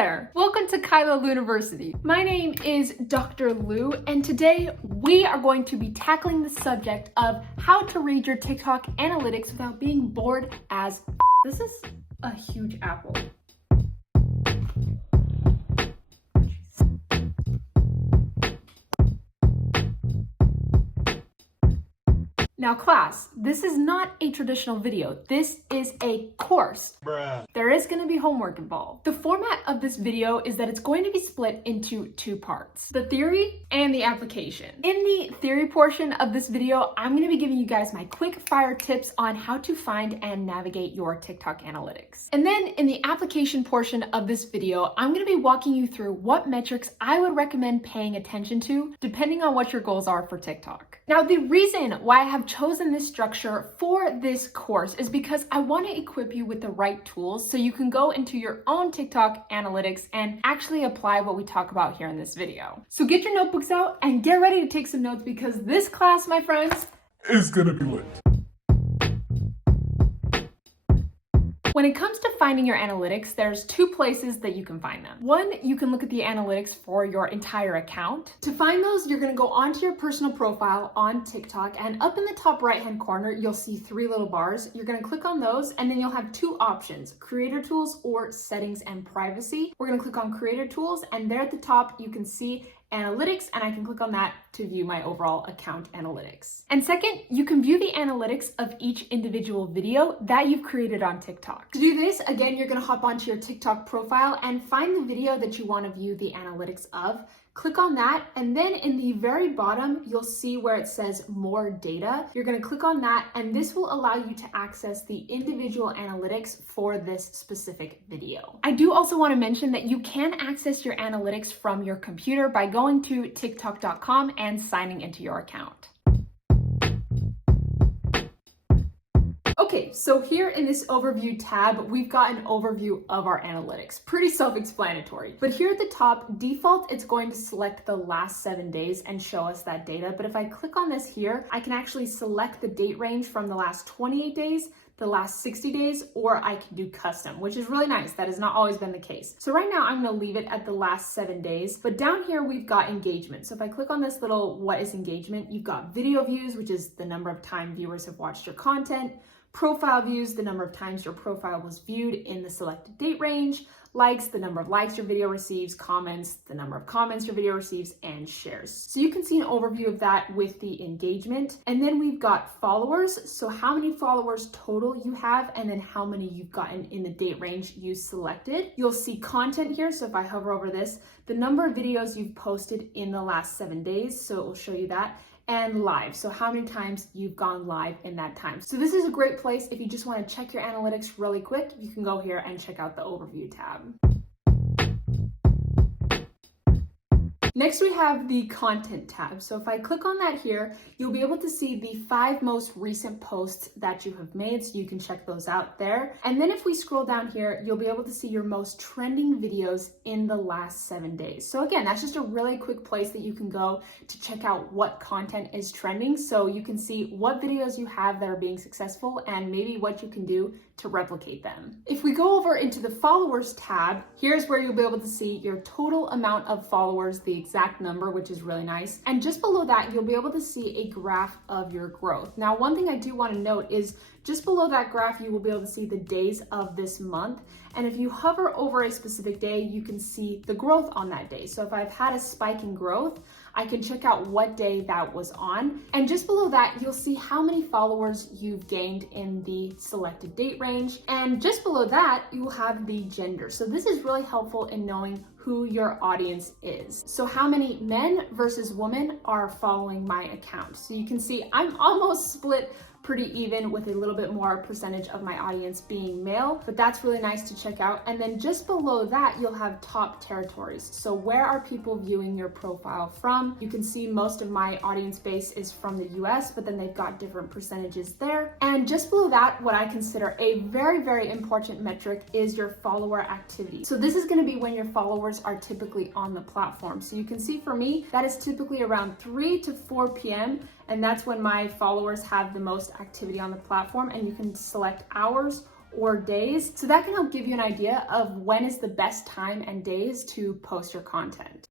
there! Welcome to Kylo University. My name is Dr. Lou, and today we are going to be tackling the subject of how to read your TikTok analytics without being bored as f. This is a huge apple. Now class, this is not a traditional video. This is a course. Bruh. There is going to be homework involved. The format of this video is that it's going to be split into two parts, the theory and the application. In the theory portion of this video, I'm going to be giving you guys my quick fire tips on how to find and navigate your TikTok analytics. And then in the application portion of this video, I'm going to be walking you through what metrics I would recommend paying attention to depending on what your goals are for TikTok. Now, the reason why I have chosen this structure for this course is because I want to equip you with the right tools so you can go into your own TikTok analytics and actually apply what we talk about here in this video. So get your notebooks out and get ready to take some notes because this class, my friends, It's gonna be lit. When it comes to finding your analytics, there's two places that you can find them. One, you can look at the analytics for your entire account. To find those, you're gonna go onto your personal profile on TikTok, and up in the top right-hand corner, you'll see three little bars. You're gonna click on those, and then you'll have two options, Creator Tools or Settings and Privacy. We're gonna click on Creator Tools, and there at the top, you can see Analytics, and I can click on that to view my overall account analytics. And second, you can view the analytics of each individual video that you've created on TikTok. To do this, again, you're gonna hop onto your TikTok profile and find the video that you wanna view the analytics of. Click on that, and then in the very bottom, you'll see where it says more data. You're gonna click on that, and this will allow you to access the individual analytics for this specific video. I do also wanna mention that you can access your analytics from your computer by going to tiktok.com and signing into your account. Okay, so here in this overview tab, we've got an overview of our analytics. Pretty self-explanatory. But here at the top, default, it's going to select the last 7 days and show us that data. But if I click on this here, I can actually select the date range from the last 28 days, the last 60 days, or I can do custom, which is really nice. That has not always been the case. So right now I'm gonna leave it at the last 7 days, but down here we've got engagement. So if I click on this little what is engagement, you've got video views, which is the number of time viewers have watched your content, profile views, the number of times your profile was viewed in the selected date range, likes, the number of likes your video receives, comments, the number of comments your video receives, and shares. So you can see an overview of that with the engagement. And then we've got followers. So how many followers total you have, and then how many you've gotten in the date range you selected. You'll see content here. So if I hover over this, the number of videos you've posted in the last 7 days. So it will show you that. And live, so how many times you've gone live in that time. So this is a great place if you just want to check your analytics really quick. You can go here and check out the overview tab. Next, we have the content tab. So if I click on that here, you'll be able to see the 5 most recent posts that you have made. So you can check those out there. And then if we scroll down here, you'll be able to see your most trending videos in the last 7 days. So again, that's just a really quick place that you can go to check out what content is trending. So you can see what videos you have that are being successful and maybe what you can do to replicate them. If we go over into the followers tab, here's where you'll be able to see your total amount of followers, the exact number, which is really nice. And just below that, you'll be able to see a graph of your growth. Now, one thing I do want to note is just below that graph, you will be able to see the days of this month. And if you hover over a specific day, you can see the growth on that day. So if I've had a spike in growth, I can check out what day that was on. And just below that, you'll see how many followers you've gained in the selected date range. And just below that, you will have the gender. So this is really helpful in knowing who your audience is. So how many men versus women are following my account. So you can see I'm almost split pretty even with a little bit more percentage of my audience being male, but that's really nice to check out. And then just below that, you'll have top territories. So where are people viewing your profile from? You can see most of my audience base is from the US, but then they've got different percentages there. And just below that, what I consider a very, very important metric is your follower activity. So this is gonna be when your followers are typically on the platform. So you can see for me, that is typically around 3 to 4 p.m. And that's when my followers have the most activity on the platform, and you can select hours or days. So that can help give you an idea of when is the best time and days to post your content.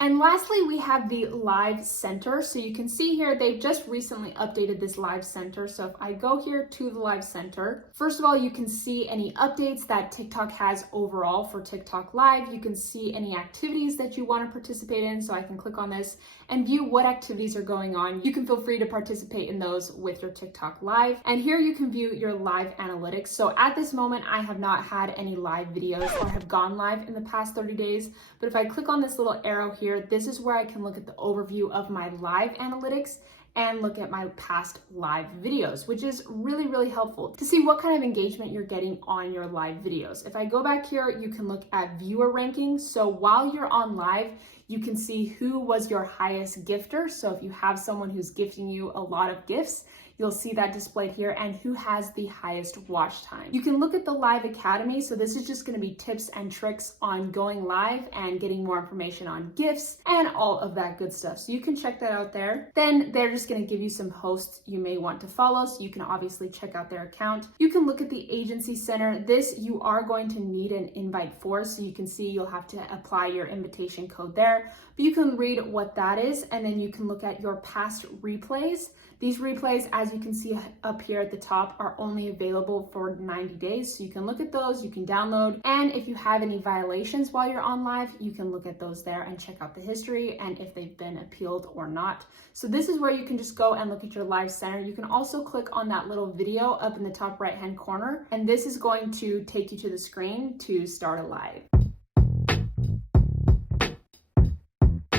And lastly, we have the Live Center. So you can see here, they've just recently updated this Live Center. So if I go here to the Live Center, first of all, you can see any updates that TikTok has overall for TikTok Live. You can see any activities that you want to participate in. So I can click on this and view what activities are going on. You can feel free to participate in those with your TikTok Live. And here you can view your live analytics. So at this moment, I have not had any live videos or have gone live in the past 30 days. But if I click on this little arrow here, this is where I can look at the overview of my live analytics and look at my past live videos, which is really, really helpful to see what kind of engagement you're getting on your live videos. If I go back here, you can look at viewer rankings. So while you're on live, you can see who was your highest gifter. So if you have someone who's gifting you a lot of gifts, you'll see that displayed here, and who has the highest watch time. You can look at the Live Academy. So this is just going to be tips and tricks on going live and getting more information on gifts and all of that good stuff. So you can check that out there. Then they're just going to give you some hosts you may want to follow. So you can obviously check out their account. You can look at the Agency Center. This you are going to need an invite for. So you can see you'll have to apply your invitation code there. But you can read what that is, and then you can look at your past replays. These replays, as you can see up here at the top, are only available for 90 days. So you can look at those, you can download. And if you have any violations while you're on live, you can look at those there and check out the history and if they've been appealed or not. So this is where you can just go and look at your Live Center. You can also click on that little video up in the top right-hand corner, and this is going to take you to the screen to start a live.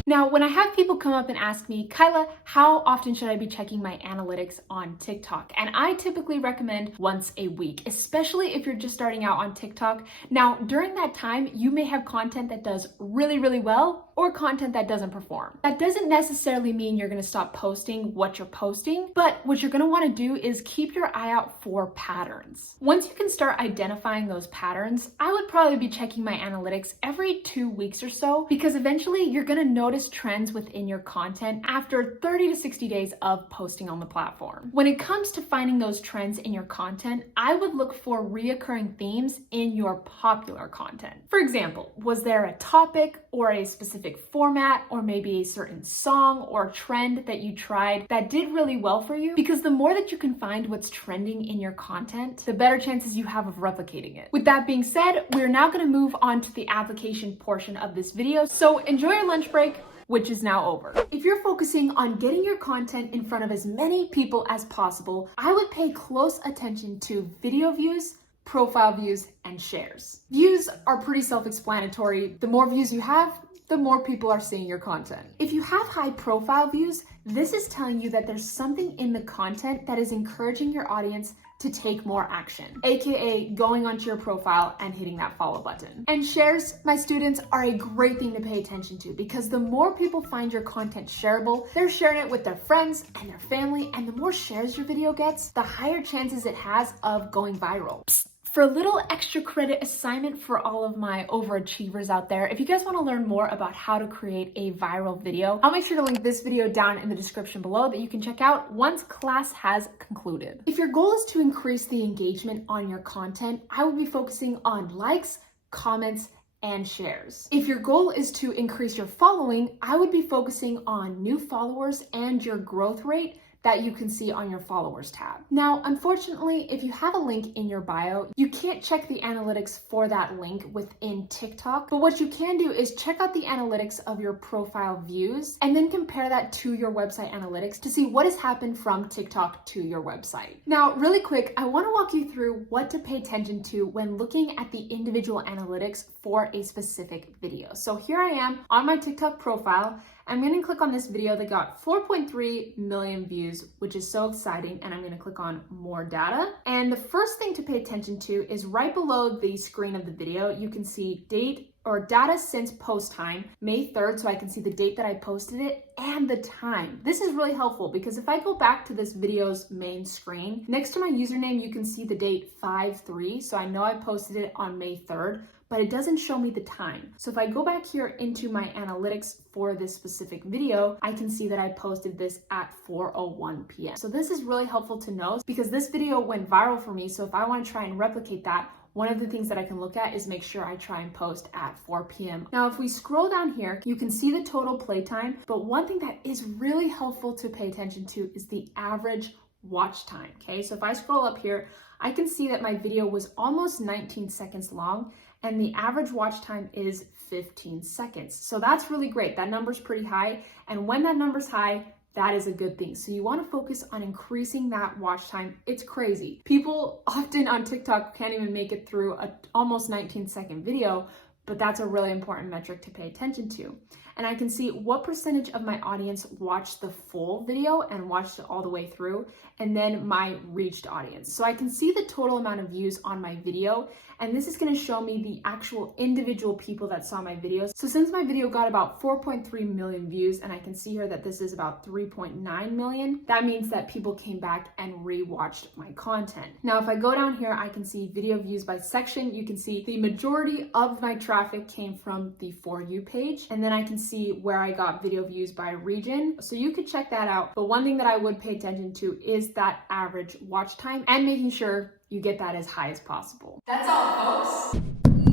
Now, when I have people come up and ask me, Kyla, how often should I be checking my analytics on TikTok? And I typically recommend once a week, especially if you're just starting out on TikTok. Now, during that time, you may have content that does really, really well or content that doesn't perform. That doesn't necessarily mean you're gonna stop posting what you're posting, but what you're gonna wanna do is keep your eye out for patterns. Once you can start identifying those patterns, I would probably be checking my analytics every 2 weeks or so, because eventually you're gonna notice trends within your content after 30 to 60 days of posting on the platform. When it comes to finding those trends in your content, I would look for reoccurring themes in your popular content. For example, was there a topic or a specific format or maybe a certain song or trend that you tried that did really well for you? Because the more that you can find what's trending in your content, the better chances you have of replicating it. With that being said, we're now going to move on to the application portion of this video. So enjoy your lunch break, which is now over. If you're focusing on getting your content in front of as many people as possible, I would pay close attention to video views, profile views, and shares. Views are pretty self-explanatory. The more views you have, the more people are seeing your content. If you have high profile views, this is telling you that there's something in the content that is encouraging your audience to take more action, aka going onto your profile and hitting that follow button. And shares, my students, are a great thing to pay attention to, because the more people find your content shareable, they're sharing it with their friends and their family, and the more shares your video gets, the higher chances it has of going viral. Psst. For a little extra credit assignment for all of my overachievers out there, if you guys want to learn more about how to create a viral video, I'll make sure to link this video down in the description below that you can check out once class has concluded. If your goal is to increase the engagement on your content, I would be focusing on likes, comments, and shares. If your goal is to increase your following, I would be focusing on new followers and your growth rate that you can see on your followers tab. Now, unfortunately, if you have a link in your bio, you can't check the analytics for that link within TikTok, but what you can do is check out the analytics of your profile views and then compare that to your website analytics to see what has happened from TikTok to your website. Now, really quick, I wanna walk you through what to pay attention to when looking at the individual analytics for a specific video. So here I am on my TikTok profile. I'm going to click on this video that got 4.3 million views, which is so exciting, and I'm going to click on more data. And the first thing to pay attention to is right below the screen of the video, you can see date or data since post time, May 3rd, so I can see the date that I posted it and the time. This is really helpful because if I go back to this video's main screen, next to my username, you can see the date 5/3, so I know I posted it on May 3rd. but it doesn't show me the time. So if I go back here into my analytics for this specific video, I can see that I posted this at 4:01 p.m. So this is really helpful to know because this video went viral for me. So if I want to try and replicate that, one of the things that I can look at is make sure I try and post at 4 p.m. Now, if we scroll down here, you can see the total playtime, but one thing that is really helpful to pay attention to is the average watch time, okay? So if I scroll up here, I can see that my video was almost 19 seconds long and the average watch time is 15 seconds. So that's really great. That number's pretty high. And when that number's high, that is a good thing. So you want to focus on increasing that watch time. It's crazy. People often on TikTok can't even make it through a almost 19-second video, but that's a really important metric to pay attention to. And I can see what percentage of my audience watched the full video and watched it all the way through, and then my reached audience. So I can see the total amount of views on my video, and this is going to show me the actual individual people that saw my videos. So since my video got about 4.3 million views, and I can see here that this is about 3.9 million, that means that people came back and rewatched my content. Now, if I go down here, I can see video views by section. You can see the majority of my traffic came from the For You page, and then I can see where I got video views by region. So you could check that out. But one thing that I would pay attention to is that average watch time and making sure you get that as high as possible. That's all, folks.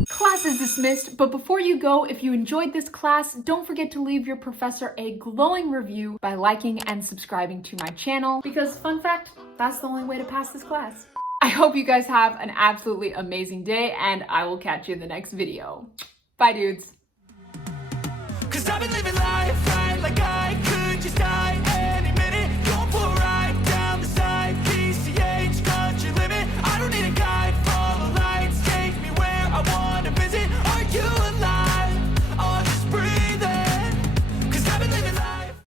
Class is dismissed, but before you go, if you enjoyed this class, don't forget to leave your professor a glowing review by liking and subscribing to my channel, because fun fact, that's the only way to pass this class. I hope you guys have an absolutely amazing day, and I will catch you in the next video. Bye, dudes. 'Cause I've been living